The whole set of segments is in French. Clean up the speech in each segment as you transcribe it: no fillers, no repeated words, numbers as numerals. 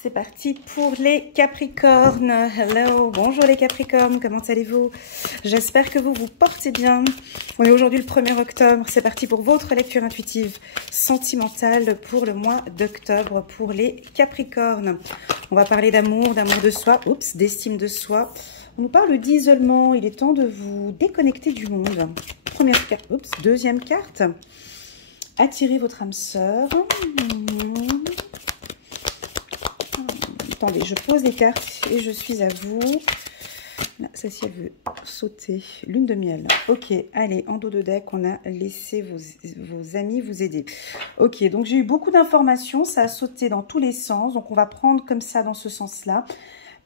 C'est parti pour les Capricornes. Hello, bonjour les Capricornes, comment allez-vous? J'espère que vous vous portez bien. On est aujourd'hui le 1er octobre. C'est parti pour votre lecture intuitive sentimentale pour le mois d'octobre pour les Capricornes. On va parler d'amour, d'amour de soi, d'estime de soi. On nous parle d'isolement. Il est temps de vous déconnecter du monde. Première carte, deuxième carte. Attirez votre âme sœur. Attendez, je pose les cartes et je suis à vous. Là, celle-ci, elle veut sauter. Lune de miel. Ok, allez, en dos de deck, on a laissé vos amis vous aider. Ok, donc j'ai eu beaucoup d'informations. Ça a sauté dans tous les sens. Donc, on va prendre comme ça, dans ce sens-là.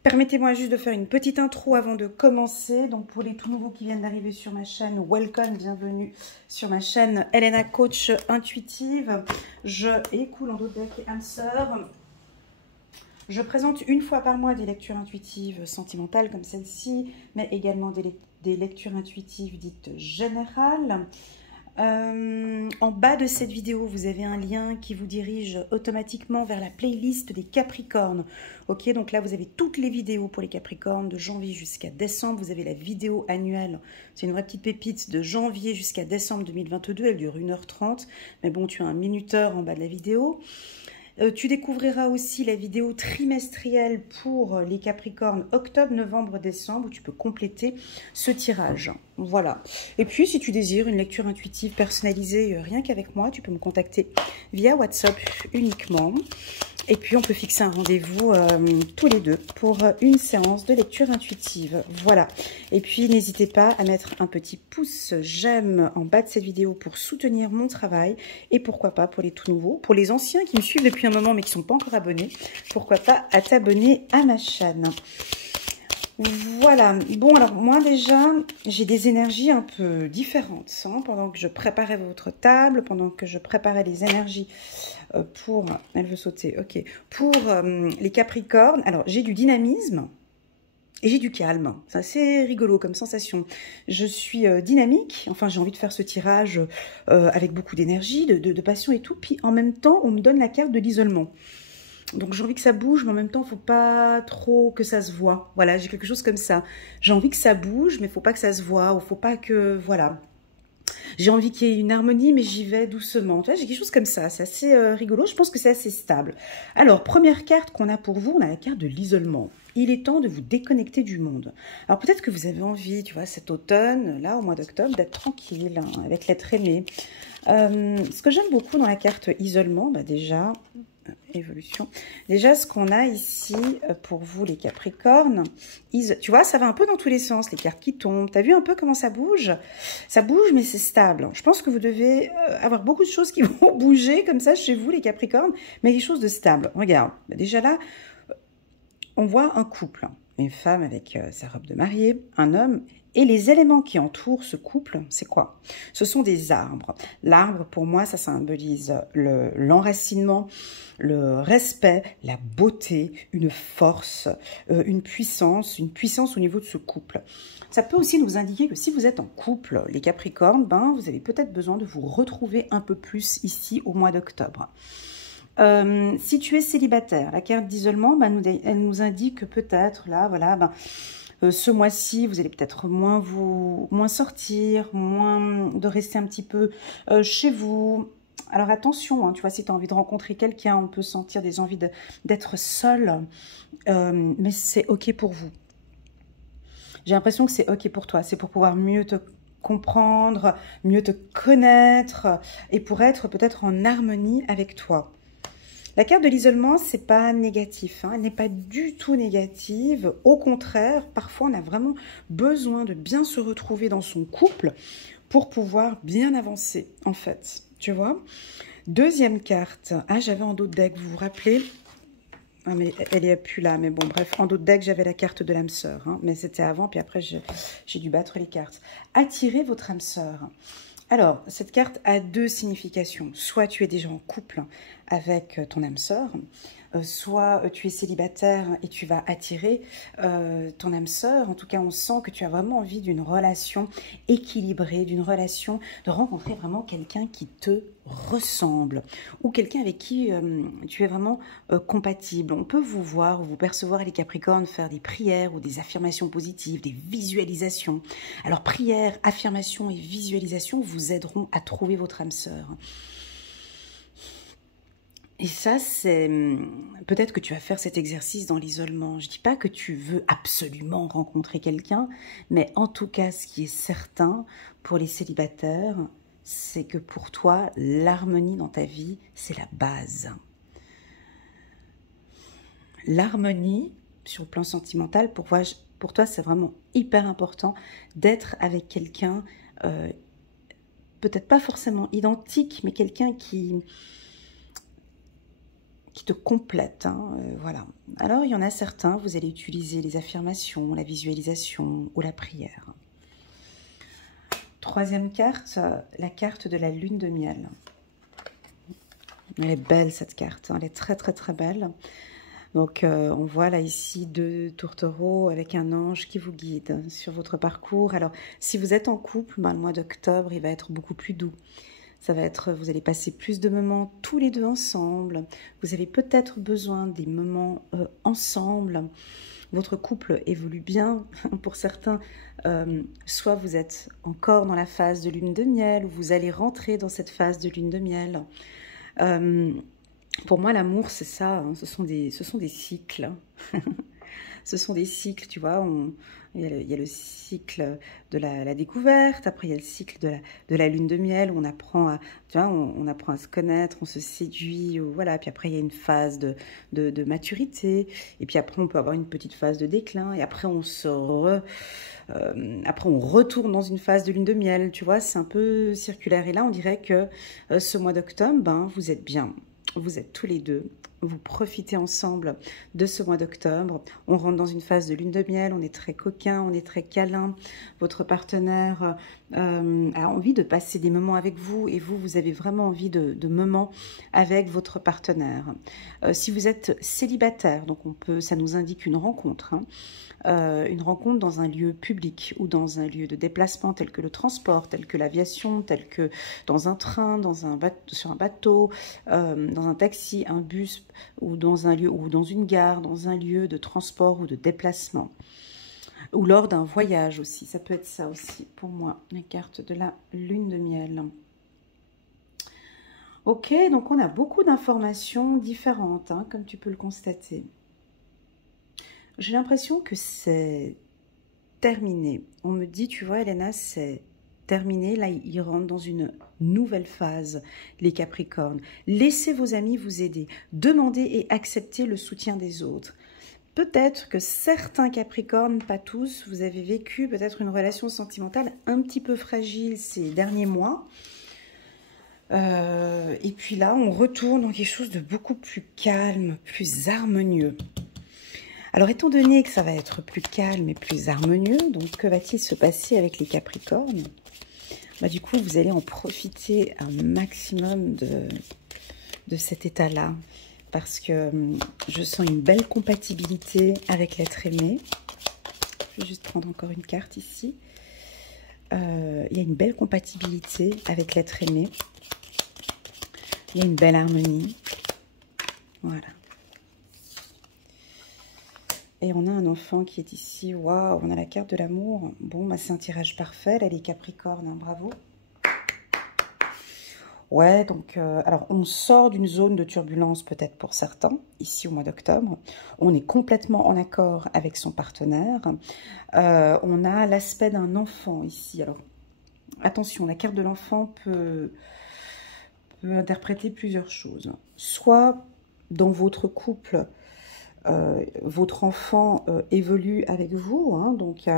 Permettez-moi juste de faire une petite intro avant de commencer. Donc, pour les tout nouveaux qui viennent d'arriver sur ma chaîne, welcome, bienvenue sur ma chaîne Elena Coach Intuitive. Et cool en dos de deck et âme sœur. Je présente une fois par mois des lectures intuitives sentimentales comme celle-ci, mais également des lectures intuitives dites générales. En bas de cette vidéo, vous avez un lien qui vous dirige automatiquement vers la playlist des Capricornes. Ok, donc là, vous avez toutes les vidéos pour les Capricornes de janvier jusqu'à décembre. Vous avez la vidéo annuelle, c'est une vraie petite pépite de janvier jusqu'à décembre 2022. Elle dure 1h30, mais bon, tu as un minuteur en bas de la vidéo. Tu découvriras aussi la vidéo trimestrielle pour les Capricornes octobre, novembre, décembre où tu peux compléter ce tirage. Voilà. Et puis, si tu désires une lecture intuitive personnalisée rien qu'avec moi, tu peux me contacter via WhatsApp uniquement. Et puis, on peut fixer un rendez-vous tous les deux pour une séance de lecture intuitive. Voilà. Et puis, n'hésitez pas à mettre un petit pouce j'aime en bas de cette vidéo pour soutenir mon travail. Et pourquoi pas pour les tout nouveaux, pour les anciens qui me suivent depuis un moment mais qui ne sont pas encore abonnés, pourquoi pas à t'abonner à ma chaîne. Voilà, bon alors moi déjà j'ai des énergies un peu différentes pendant que je préparais votre table, pendant que je préparais les énergies pour, elle veut sauter, ok, pour les Capricornes. Alors j'ai du dynamisme et j'ai du calme, c'est assez rigolo comme sensation. Je suis dynamique, enfin j'ai envie de faire ce tirage avec beaucoup d'énergie, de passion et tout, puis en même temps on me donne la carte de l'isolement. Donc j'ai envie que ça bouge, mais en même temps, il ne faut pas trop que ça se voit. Voilà, j'ai quelque chose comme ça. J'ai envie que ça bouge, mais il ne faut pas que ça se voit. Il ne faut pas que... Voilà. J'ai envie qu'il y ait une harmonie, mais j'y vais doucement. Tu vois, j'ai quelque chose comme ça. C'est assez rigolo. Je pense que c'est assez stable. Alors, première carte qu'on a pour vous, on a la carte de l'isolement. Il est temps de vous déconnecter du monde. Alors, peut-être que vous avez envie, tu vois, cet automne, là, au mois d'octobre, d'être tranquille, hein, avec l'être aimé. Ce que j'aime beaucoup dans la carte isolement, bah déjà... évolution. Déjà, ce qu'on a ici pour vous, les Capricornes, tu vois, ça va un peu dans tous les sens, les cartes qui tombent. Tu as vu un peu comment ça bouge? Ça bouge, mais c'est stable. Je pense que vous devez avoir beaucoup de choses qui vont bouger comme ça chez vous, les Capricornes, mais des choses de stable. Regarde, déjà là, on voit un couple, une femme avec sa robe de mariée, un homme. Et les éléments qui entourent ce couple, c'est quoi? Ce sont des arbres. L'arbre, pour moi, ça symbolise l'enracinement, le respect, la beauté, une force, une puissance au niveau de ce couple. Ça peut aussi nous indiquer que si vous êtes en couple, les Capricornes, ben, vous avez peut-être besoin de vous retrouver un peu plus ici au mois d'octobre. Si tu es célibataire, la carte d'isolement, ben, elle nous indique que peut-être, là, voilà, ben, ce mois-ci, vous allez peut-être moins sortir, moins de rester un petit peu chez vous. Alors attention, hein, tu vois, si tu as envie de rencontrer quelqu'un, on peut sentir des envies d'être seul, mais c'est OK pour vous. J'ai l'impression que c'est OK pour toi, c'est pour pouvoir mieux te comprendre, mieux te connaître et pour être peut-être en harmonie avec toi. La carte de l'isolement, c'est pas négatif, hein, elle n'est pas du tout négative. Au contraire, parfois on a vraiment besoin de bien se retrouver dans son couple pour pouvoir bien avancer, en fait. Tu vois? Deuxième carte. Ah, j'avais en dos de deck, vous vous rappelez? Ah, mais elle n'est plus là, mais bon, bref, en dos de deck, j'avais la carte de l'âme sœur, hein, mais c'était avant, puis après, j'ai dû battre les cartes. Attirez votre âme sœur. Alors, cette carte a deux significations. Soit tu es déjà en couple avec ton âme sœur, soit tu es célibataire et tu vas attirer ton âme sœur. En tout cas, on sent que tu as vraiment envie d'une relation équilibrée, d'une relation, de rencontrer vraiment quelqu'un qui te ressemble ou quelqu'un avec qui tu es vraiment compatible. On peut vous voir ou vous percevoir, les Capricornes, faire des prières ou des affirmations positives, des visualisations. Alors, prières, affirmations et visualisations vous aideront à trouver votre âme sœur. Et ça, c'est... Peut-être que tu vas faire cet exercice dans l'isolement. Je ne dis pas que tu veux absolument rencontrer quelqu'un, mais en tout cas, ce qui est certain pour les célibataires, c'est que pour toi, l'harmonie dans ta vie, c'est la base. L'harmonie, sur le plan sentimental, pour toi, c'est vraiment hyper important d'être avec quelqu'un, peut-être pas forcément identique, mais quelqu'un qui te complète. Voilà. Alors, il y en a certains, vous allez utiliser les affirmations, la visualisation ou la prière. Troisième carte, la carte de la lune de miel. Elle est belle cette carte, elle est très très très belle. Donc on voit là ici 2 tourtereaux avec un ange qui vous guide sur votre parcours. Alors si vous êtes en couple, le mois d'octobre il va être beaucoup plus doux. Ça va être, vous allez passer plus de moments tous les deux ensemble. Vous avez peut-être besoin des moments ensemble. Votre couple évolue bien pour certains. Soit vous êtes encore dans la phase de lune de miel ou vous allez rentrer dans cette phase de lune de miel. Pour moi, l'amour, c'est ça. Ce sont des cycles. Ce sont des cycles, tu vois. Il y a le cycle de la découverte, après il y a le cycle de la lune de miel où on apprend à, tu vois, on apprend à se connaître, on se séduit, voilà. Puis après il y a une phase de maturité, et puis après on peut avoir une petite phase de déclin, et après on retourne dans une phase de lune de miel, tu vois. C'est un peu circulaire. Et là, on dirait que ce mois d'octobre, vous êtes bien, vous êtes tous les deux. Vous profitez ensemble de ce mois d'octobre. On rentre dans une phase de lune de miel, on est très coquin, on est très câlin. Votre partenaire a envie de passer des moments avec vous et vous avez vraiment envie de moments avec votre partenaire. Si vous êtes célibataire, donc ça nous indique une rencontre. Une rencontre dans un lieu public ou dans un lieu de déplacement tel que le transport, tel que l'aviation, tel que dans un train, sur un bateau, dans un taxi, un bus ou dans un lieu ou dans une gare, dans un lieu de transport ou de déplacement. Ou lors d'un voyage aussi, ça peut être ça aussi pour moi, la carte de la lune de miel. Ok, donc on a beaucoup d'informations différentes, comme tu peux le constater. J'ai l'impression que c'est terminé. On me dit, tu vois, Elena, c'est terminé. Là, ils rentrent dans une nouvelle phase, les Capricornes. Laissez vos amis vous aider. Demandez et acceptez le soutien des autres. Peut-être que certains Capricornes, pas tous, vous avez vécu peut-être une relation sentimentale un petit peu fragile ces derniers mois. Et puis là, on retourne dans quelque chose de beaucoup plus calme, plus harmonieux. Alors, étant donné que ça va être plus calme et plus harmonieux, donc que va-t-il se passer avec les Capricornes? Du coup, vous allez en profiter un maximum de cet état-là, parce que je sens une belle compatibilité avec l'être aimé. Je vais juste prendre encore une carte ici. Il y a une belle compatibilité avec l'être aimé. Il y a une belle harmonie. Voilà. Et on a un enfant qui est ici. Waouh, on a la carte de l'amour. Bon, c'est un tirage parfait, là, les Capricornes, bravo. Ouais, donc, alors, on sort d'une zone de turbulence, peut-être pour certains, ici au mois d'octobre. On est complètement en accord avec son partenaire. On a l'aspect d'un enfant ici. Alors, attention, la carte de l'enfant peut interpréter plusieurs choses. Soit, dans votre couple, votre enfant évolue avec vous, donc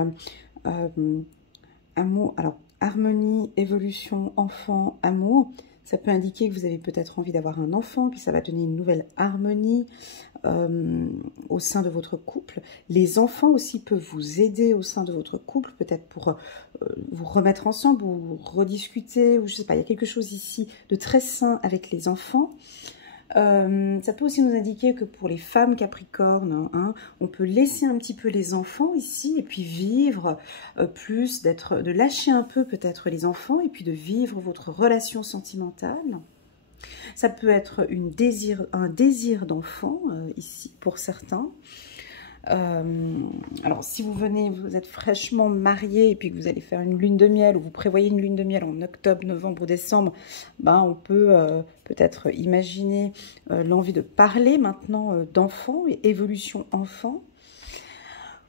amour, alors harmonie, évolution, enfant, amour, ça peut indiquer que vous avez peut-être envie d'avoir un enfant, puis ça va donner une nouvelle harmonie au sein de votre couple. Les enfants aussi peuvent vous aider au sein de votre couple, peut-être pour vous remettre ensemble ou rediscuter, ou je sais pas, il y a quelque chose ici de très sain avec les enfants. Ça peut aussi nous indiquer que pour les femmes capricornes, hein, on peut laisser un petit peu les enfants ici et puis vivre plus, de lâcher un peu peut-être les enfants et puis de vivre votre relation sentimentale. Ça peut être un désir d'enfant ici pour certains. Alors si vous êtes fraîchement marié et puis que vous allez faire une lune de miel ou vous prévoyez une lune de miel en octobre, novembre ou décembre, ben on peut peut-être imaginer l'envie de parler maintenant d'enfant et évolution enfant.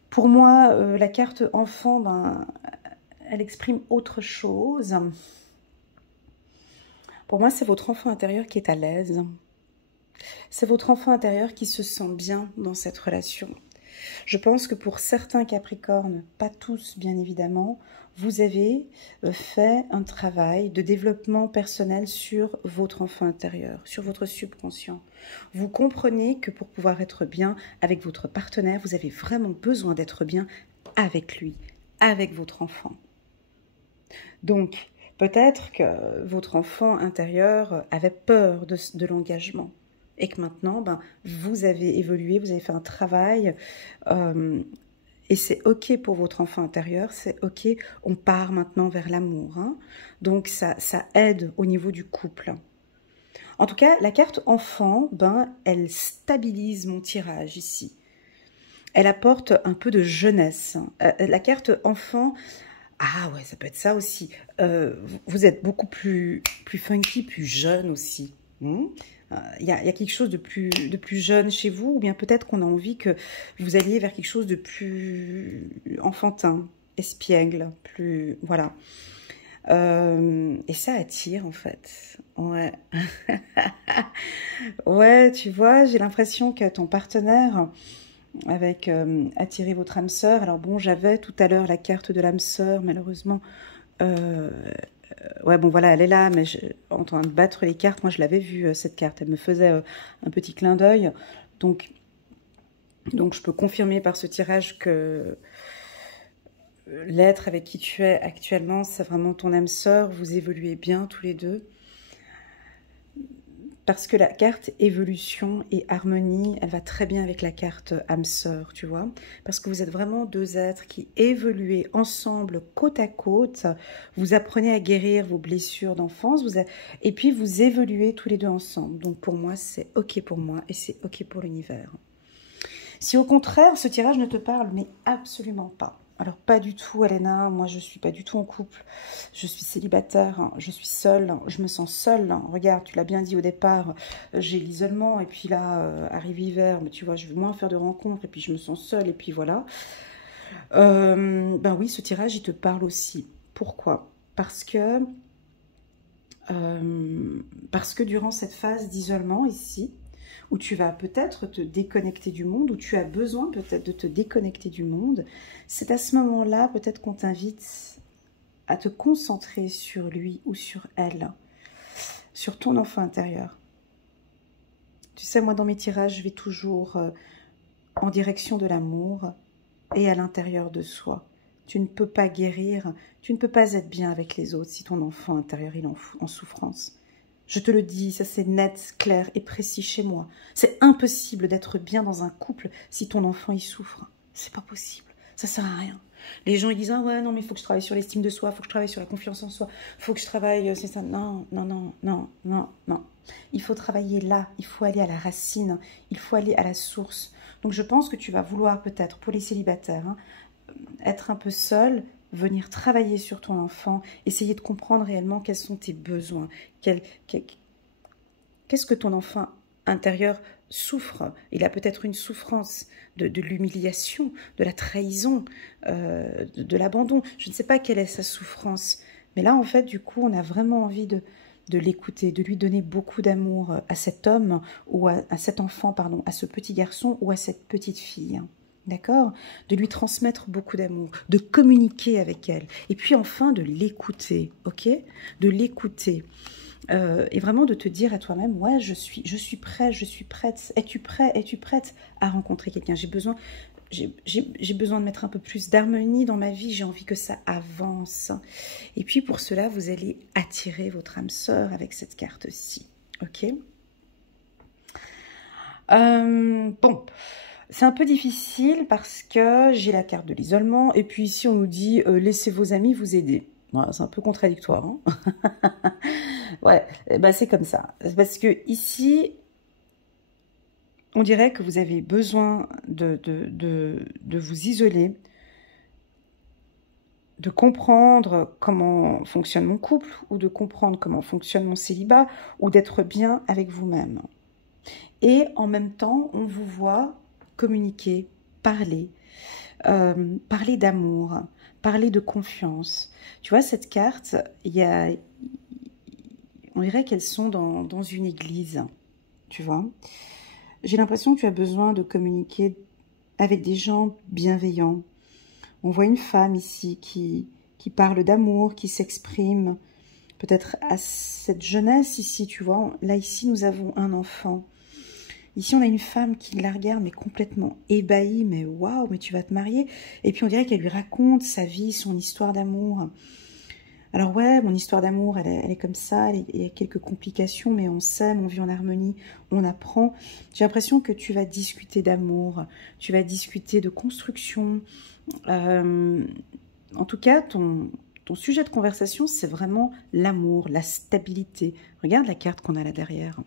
Pour moi, la carte enfant, ben, elle exprime autre chose. Pour moi, c'est votre enfant intérieur qui est à l'aise. C'est votre enfant intérieur qui se sent bien dans cette relation. Je pense que pour certains Capricornes, pas tous bien évidemment, vous avez fait un travail de développement personnel sur votre enfant intérieur, sur votre subconscient. Vous comprenez que pour pouvoir être bien avec votre partenaire, vous avez vraiment besoin d'être bien avec lui, avec votre enfant. Donc, peut-être que votre enfant intérieur avait peur de l'engagement. Et que maintenant, ben, vous avez évolué, vous avez fait un travail, et c'est ok pour votre enfant intérieur, c'est ok, on part maintenant vers l'amour. Hein. Donc ça aide au niveau du couple. En tout cas, la carte enfant, ben, elle stabilise mon tirage ici. Elle apporte un peu de jeunesse. La carte enfant, ah ouais, ça peut être ça aussi. Vous êtes beaucoup plus funky, plus jeune aussi. Il y a quelque chose de plus jeune chez vous, ou bien peut-être qu'on a envie que vous alliez vers quelque chose de plus enfantin, espiègle, plus... Voilà. Et ça attire, en fait. Ouais. Ouais, tu vois, j'ai l'impression que ton partenaire, avec attirer votre âme sœur... Alors bon, j'avais tout à l'heure la carte de l'âme sœur, malheureusement... ouais, bon, voilà, elle est là, mais en train de battre les cartes, moi, je l'avais vue, cette carte. Elle me faisait un petit clin d'œil. Donc, je peux confirmer par ce tirage que l'être avec qui tu es actuellement, c'est vraiment ton âme sœur. Vous évoluez bien tous les deux. Parce que la carte évolution et harmonie, elle va très bien avec la carte âme sœur, tu vois. Parce que vous êtes vraiment deux êtres qui évoluez ensemble, côte à côte. Vous apprenez à guérir vos blessures d'enfance. Et puis vous évoluez tous les deux ensemble. Donc pour moi, c'est ok pour moi et c'est ok pour l'univers. Si au contraire, ce tirage ne te parle, mais absolument pas. Alors pas du tout, Elena, moi je suis pas du tout en couple, je suis célibataire, hein, je suis seule, hein, je me sens seule. Hein. Regarde, tu l'as bien dit au départ, j'ai l'isolement, et puis là, arrive l'hiver, mais tu vois, je veux moins faire de rencontres, et puis je me sens seule, et puis voilà. Ben oui, ce tirage, il te parle aussi. Pourquoi? Parce que durant cette phase d'isolement ici, où tu vas peut-être te déconnecter du monde, où tu as besoin peut-être de te déconnecter du monde, c'est à ce moment-là peut-être qu'on t'invite à te concentrer sur lui ou sur elle, sur ton enfant intérieur. Tu sais, moi dans mes tirages, je vais toujours en direction de l'amour et à l'intérieur de soi. Tu ne peux pas guérir, tu ne peux pas être bien avec les autres si ton enfant intérieur il est en souffrance. Je te le dis, ça c'est net, clair et précis chez moi. C'est impossible d'être bien dans un couple si ton enfant y souffre. C'est pas possible. Ça sert à rien. Les gens ils disent ah ouais non mais il faut que je travaille sur l'estime de soi, il faut que je travaille sur la confiance en soi, il faut que je travaille c'est ça. Non non non non non non. Il faut travailler là. Il faut aller à la racine. Il faut aller à la source. Donc je pense que tu vas vouloir peut-être pour les célibataires hein, être un peu seul. Venir travailler sur ton enfant, essayer de comprendre réellement quels sont tes besoins, qu'est-ce que ton enfant intérieur souffre. Il a peut-être une souffrance de l'humiliation, de la trahison, de l'abandon. Je ne sais pas quelle est sa souffrance, mais là en fait du coup on a vraiment envie de l'écouter, de lui donner beaucoup d'amour à cet homme ou à cet enfant, pardon, à ce petit garçon ou à cette petite fille. D'accord? De lui transmettre beaucoup d'amour, de communiquer avec elle. Et puis enfin, de l'écouter, ok? De l'écouter. Et vraiment de te dire à toi-même, ouais, je suis prêt, je suis prête. Es-tu prêt? Es-tu prête à rencontrer quelqu'un? J'ai besoin de mettre un peu plus d'harmonie dans ma vie. J'ai envie que ça avance. Et puis pour cela, vous allez attirer votre âme sœur avec cette carte-ci, ok? Bon, c'est un peu difficile parce que j'ai la carte de l'isolement. Et puis ici, on nous dit laissez vos amis vous aider. Voilà, c'est un peu contradictoire. Hein. Ouais, bah, c'est comme ça. Parce que ici, on dirait que vous avez besoin de vous isoler, de comprendre comment fonctionne mon couple, ou de comprendre comment fonctionne mon célibat, ou d'être bien avec vous-même. Et en même temps, on vous voit communiquer, parler, parler d'amour, parler de confiance. Tu vois, cette carte, on dirait qu'elles sont dans une église, tu vois. J'ai l'impression que tu as besoin de communiquer avec des gens bienveillants. On voit une femme ici qui parle d'amour, qui s'exprime, peut-être à cette jeunesse ici, tu vois. Là, ici, nous avons un enfant. Ici, on a une femme qui la regarde, mais complètement ébahie, mais waouh, mais tu vas te marier. Et puis, on dirait qu'elle lui raconte sa vie, son histoire d'amour. Alors ouais, mon histoire d'amour, elle est comme ça, il y a quelques complications, mais on s'aime, on vit en harmonie, on apprend. J'ai l'impression que tu vas discuter d'amour, tu vas discuter de construction. En tout cas, ton sujet de conversation, c'est vraiment l'amour, la stabilité. Regarde la carte qu'on a là derrière.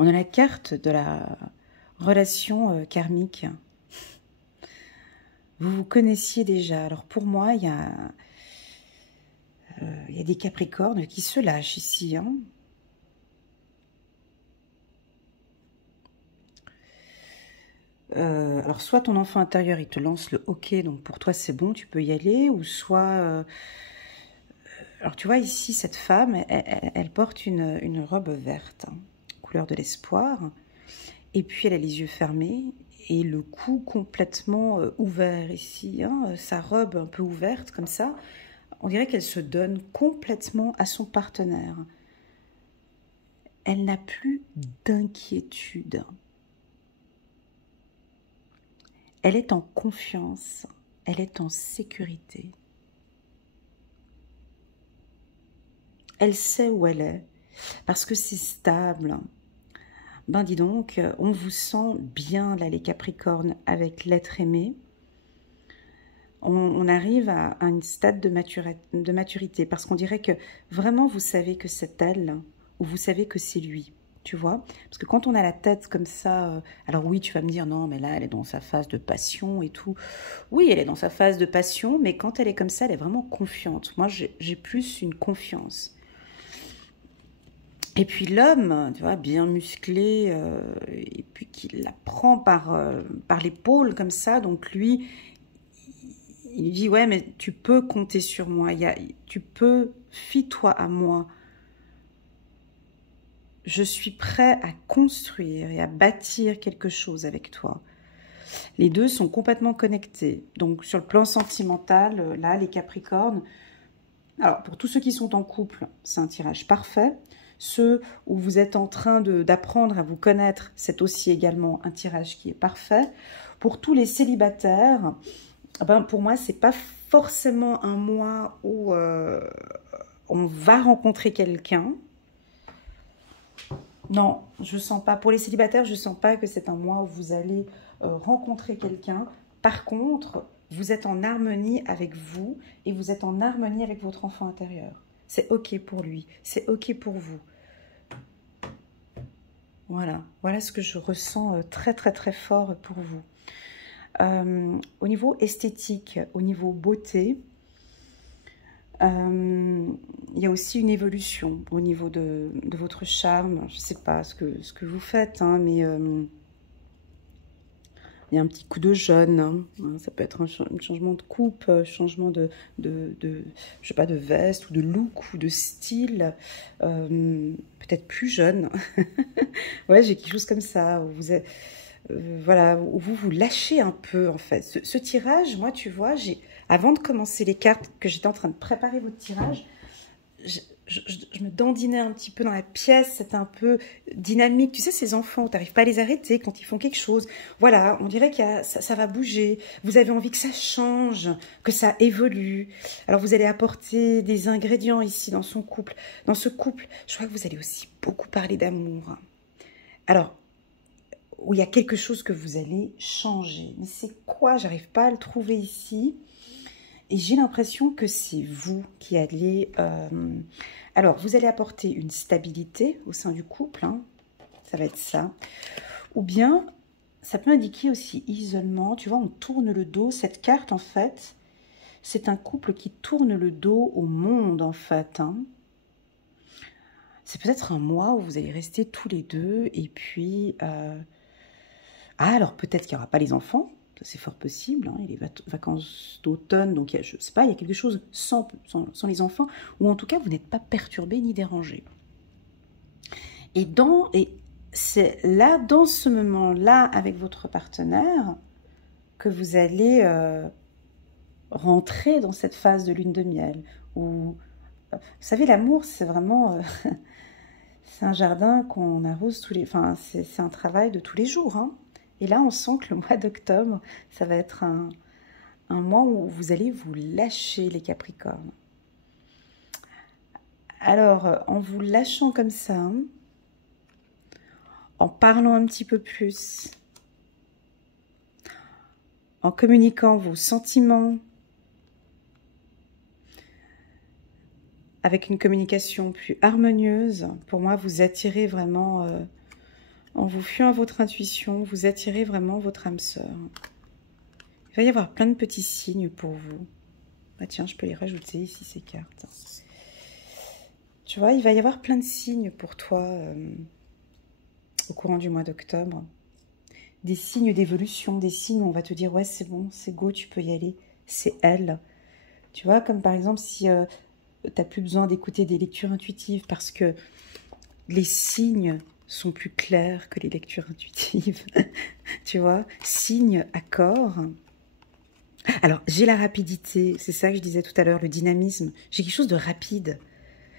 On a la carte de la relation karmique. Vous vous connaissiez déjà. Alors pour moi, il y a des Capricornes qui se lâchent ici. Hein. Alors soit ton enfant intérieur, il te lance le OK, donc pour toi c'est bon, tu peux y aller. Ou soit... alors tu vois ici, cette femme, elle porte une robe verte, hein, couleur de l'espoir. Et puis elle a les yeux fermés et le cou complètement ouvert ici. Hein, sa robe un peu ouverte comme ça. On dirait qu'elle se donne complètement à son partenaire. Elle n'a plus d'inquiétude. Elle est en confiance. Elle est en sécurité. Elle sait où elle est parce que c'est stable. Ben dis donc, on vous sent bien là les Capricornes avec l'être aimé. On arrive à un stade de maturité parce qu'on dirait que vraiment vous savez que c'est elle ou vous savez que c'est lui, tu vois. Parce que quand on a la tête comme ça, alors oui, tu vas me dire non, mais là elle est dans sa phase de passion et tout. Oui, elle est dans sa phase de passion, mais quand elle est comme ça, elle est vraiment confiante. Moi, j'ai plus une confiance. Et puis l'homme, tu vois, bien musclé, et puis qui la prend par l'épaule comme ça, donc lui... Il lui dit, ouais, mais tu peux compter sur moi. Tu peux, fie-toi à moi. Je suis prêt à construire et à bâtir quelque chose avec toi. Les deux sont complètement connectés. Donc, sur le plan sentimental, là, les Capricornes, alors, pour tous ceux qui sont en couple, c'est un tirage parfait. Ceux où vous êtes en train d'apprendre à vous connaître, c'est aussi également un tirage qui est parfait. Pour tous les célibataires... Ben, pour moi, c'est pas forcément un mois où on va rencontrer quelqu'un. Non, je sens pas. Pour les célibataires, je sens pas que c'est un mois où vous allez rencontrer quelqu'un. Par contre, vous êtes en harmonie avec vous et vous êtes en harmonie avec votre enfant intérieur. C'est OK pour lui, c'est OK pour vous. Voilà, voilà ce que je ressens très très très fort pour vous. Au niveau esthétique, au niveau beauté, il y a aussi une évolution au niveau de votre charme. Je ne sais pas ce que vous faites, hein, mais il y a un petit coup de jeune. Hein. Ça peut être un changement de coupe, changement je sais pas, de veste ou de look ou de style. Peut-être plus jeune. Ouais, j'ai quelque chose comme ça. Vous êtes... voilà, où vous lâchez un peu en fait. Ce tirage, moi tu vois, avant de commencer les cartes, que j'étais en train de préparer votre tirage, je me dandinais un petit peu dans la pièce, c'était un peu dynamique. Tu sais, ces enfants, tu n'arrives pas à les arrêter quand ils font quelque chose. Voilà, on dirait que ça va bouger. Vous avez envie que ça change, que ça évolue. Alors vous allez apporter des ingrédients ici dans son couple. Dans ce couple, je crois que vous allez aussi beaucoup parler d'amour. Alors, où il y a quelque chose que vous allez changer. Mais c'est quoi? J'arrive pas à le trouver ici. Et j'ai l'impression que c'est vous qui allez... Alors, vous allez apporter une stabilité au sein du couple. Hein. Ça va être ça. Ou bien, ça peut indiquer aussi isolement. Tu vois, on tourne le dos. Cette carte, en fait, c'est un couple qui tourne le dos au monde, en fait. Hein. C'est peut-être un mois où vous allez rester tous les deux. Et puis... Ah, alors peut-être qu'il n'y aura pas les enfants. C'est fort possible, hein, il y a les vacances d'automne, donc il y a, je sais pas, il y a quelque chose sans les enfants, ou en tout cas, vous n'êtes pas perturbé ni dérangé. Et c'est là, dans ce moment-là, avec votre partenaire, que vous allez rentrer dans cette phase de lune de miel. Où, vous savez, l'amour, c'est vraiment... c'est un jardin qu'on arrose tous les... Enfin, c'est un travail de tous les jours, hein. Et là, on sent que le mois d'octobre, ça va être un mois où vous allez vous lâcher, les Capricornes. Alors, en vous lâchant comme ça, en parlant un petit peu plus, en communiquant vos sentiments, avec une communication plus harmonieuse, pour moi, vous attirez vraiment... en vous fiant à votre intuition, vous attirez vraiment votre âme sœur. Il va y avoir plein de petits signes pour vous. Ah tiens, je peux les rajouter ici, ces cartes. Tu vois, il va y avoir plein de signes pour toi au courant du mois d'octobre. Des signes d'évolution, des signes où on va te dire « Ouais, c'est bon, c'est go, tu peux y aller. C'est elle. » Tu vois, comme par exemple, si tu n'as plus besoin d'écouter des lectures intuitives parce que les signes... sont plus clairs que les lectures intuitives. Tu vois, signe, accord. Alors, j'ai la rapidité, c'est ça que je disais tout à l'heure, le dynamisme. J'ai quelque chose de rapide.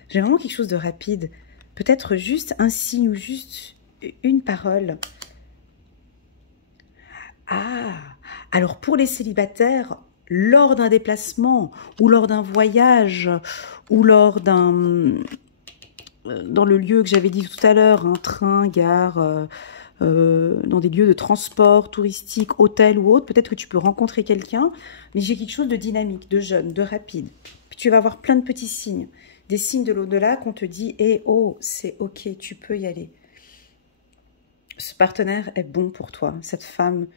J'ai vraiment quelque chose de rapide. Peut-être juste un signe ou juste une parole. Ah, alors pour les célibataires, lors d'un déplacement, ou lors d'un voyage, ou lors d'un... dans le lieu que j'avais dit tout à l'heure, un train, gare, dans des lieux de transport touristique, hôtel ou autre, peut-être que tu peux rencontrer quelqu'un, mais j'ai quelque chose de dynamique, de jeune, de rapide. Puis tu vas avoir plein de petits signes, des signes de l'au-delà qu'on te dit « Eh oh, c'est ok, tu peux y aller ». Ce partenaire est bon pour toi, cette femme.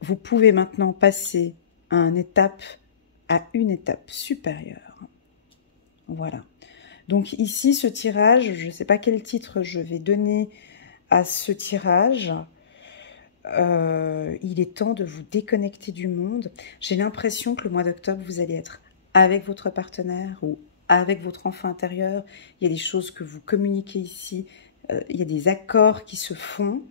Vous pouvez maintenant passer à une étape supérieure. Voilà. Donc ici, ce tirage, je ne sais pas quel titre je vais donner à ce tirage. Il est temps de vous déconnecter du monde. J'ai l'impression que le mois d'octobre, vous allez être avec votre partenaire ou avec votre enfant intérieur. Il y a des choses que vous communiquez ici. Il y a des accords qui se font.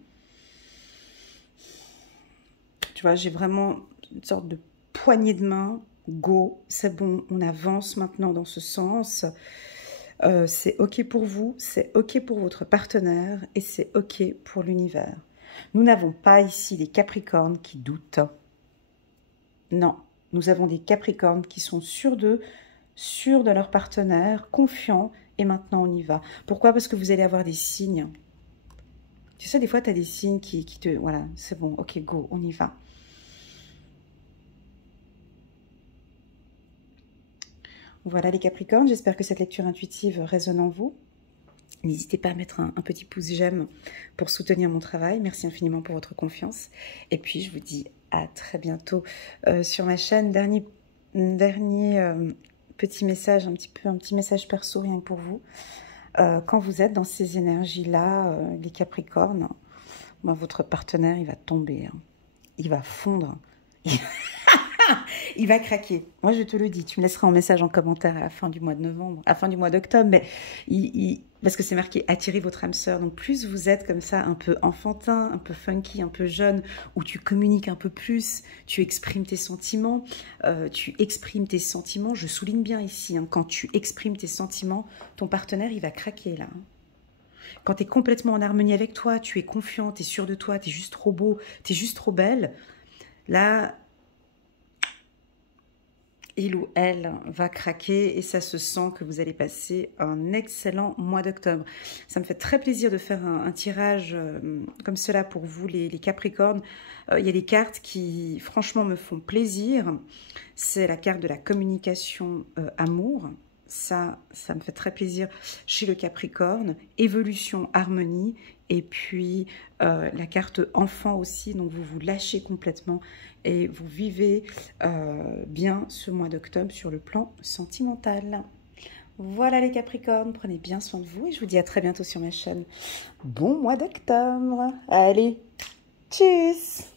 Tu vois, j'ai vraiment une sorte de poignée de main. Go, c'est bon, on avance maintenant dans ce sens. C'est ok pour vous, c'est ok pour votre partenaire et c'est ok pour l'univers. Nous n'avons pas ici des Capricornes qui doutent. Non, nous avons des Capricornes qui sont sûrs d'eux, sûrs de leur partenaire, confiants et maintenant on y va. Pourquoi? Parce que vous allez avoir des signes. Tu sais, des fois tu as des signes qui te... Voilà, c'est bon, ok, go, on y va. Voilà les Capricornes, j'espère que cette lecture intuitive résonne en vous. N'hésitez pas à mettre un petit pouce j'aime pour soutenir mon travail. Merci infiniment pour votre confiance. Et puis je vous dis à très bientôt sur ma chaîne. Dernier petit message, un petit message perso rien que pour vous. Quand vous êtes dans ces énergies-là, les Capricornes, ben, votre partenaire il va tomber, hein. Il va fondre. Il va craquer. Moi, je te le dis. Tu me laisseras un message en commentaire à la fin du mois de novembre, à la fin du mois d'octobre. Mais parce que c'est marqué « Attirez votre âme sœur ». Donc, plus vous êtes comme ça, un peu enfantin, un peu funky, un peu jeune, où tu communiques un peu plus, tu exprimes tes sentiments. Je souligne bien ici, hein, quand tu exprimes tes sentiments, ton partenaire, il va craquer là. Quand tu es complètement en harmonie avec toi, tu es confiant, tu es sûr de toi, tu es juste trop beau, tu es juste trop belle. Là... il ou elle va craquer et ça se sent que vous allez passer un excellent mois d'octobre. Ça me fait très plaisir de faire un tirage comme cela pour vous les Capricornes. Il y a des cartes qui franchement me font plaisir. C'est la carte de la communication amour. Ça me fait très plaisir chez le Capricorne. Évolution, harmonie. Et puis la carte enfant aussi. Donc vous vous lâchez complètement et vous vivez bien ce mois d'octobre sur le plan sentimental. Voilà les Capricornes, prenez bien soin de vous et je vous dis à très bientôt sur ma chaîne. Bon mois d'octobre. Allez, tchuss!